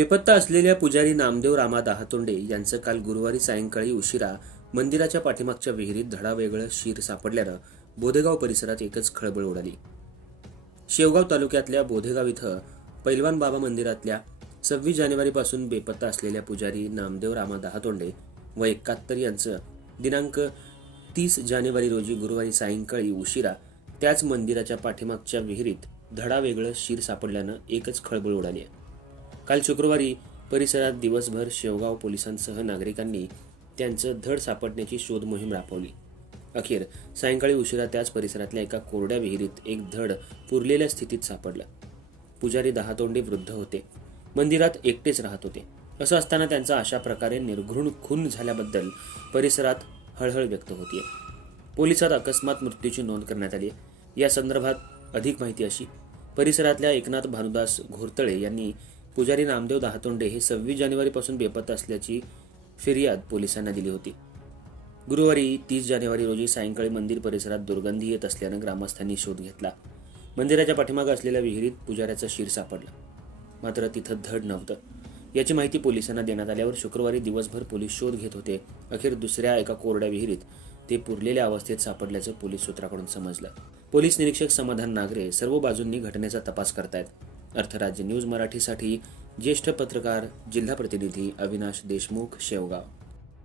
बेपत्ता असलेल्या पुजारी नामदेव रामा दहातोंडे यांचं काल गुरुवारी सायंकाळी उशिरा मंदिराच्या पाठीमागच्या विहिरीत धडावेगळं शीर सापडल्यानं बोधेगाव परिसरात एकच खळबळ उडाली. शेवगाव तालुक्यातल्या बोधेगाव इथं पैलवान बाबा मंदिरातल्या 26 जानेवारीपासून बेपत्ता असलेल्या पुजारी नामदेव रामा दहातोंडे व 71 यांचं दिनांक 30 जानेवारी रोजी गुरुवारी सायंकाळी उशिरा त्याच मंदिराच्या पाठीमागच्या विहिरीत धडावेगळं शीर सापडल्यानं एकच खळबळ उडाली. काल शुक्रवारी परिसरात दिवसभर शेवगाव पोलिसांसह नागरिकांनी त्यांचं धड सापडण्याची शोध मोहीम राबवली. अखेर सायंकाळी उशिरा त्याच परिसरातल्या एका कोरड्या विहिरीत एक धड पुरलेल्या स्थितीत सापडलं. पुजारी दहातोंडे वृद्ध होते, मंदिरात एकटेच राहत होते. असं असताना त्यांचा अशा प्रकारे निर्घृण खून झाल्याबद्दल परिसरात हळहळ व्यक्त होतीये. पोलिसात अकस्मात मृत्यूची नोंद करण्यात आली. या संदर्भात अधिक माहिती अशी: परिसरातल्या एकनाथ भानुदास घोरतळे यांनी पुजारी नामदेव दहातोंडे हे 26 जानेवारीपासून बेपत्ता असल्याची फिर्याद पोलिसांना दिली होती. गुरुवारी 30 जानेवारी रोजी सायंकाळी मंदिर परिसरात दुर्गंधी येत असल्यानं ग्रामस्थांनी शोध घेतला. मंदिराच्या पाठीमागे असलेल्या विहिरीत पुजाऱ्याचं शीर सापडलं, मात्र तिथं धड नव्हतं. याची माहिती पोलिसांना देण्यात आल्यावर शुक्रवारी दिवसभर पोलीस शोध घेत होते. अखेर दुसऱ्या एका कोरड्या विहिरीत ते पुरलेल्या अवस्थेत सापडल्याचं पोलीस सूत्राकडून समजलं. पोलीस निरीक्षक समाधान नागरे सर्व बाजूंनी घटनेचा तपास करतायत. अर्थराज्य न्यूज मराठीसाठी ज्येष्ठ पत्रकार जिल्हा प्रतिनिधी अविनाश देशमुख, शेवगाव.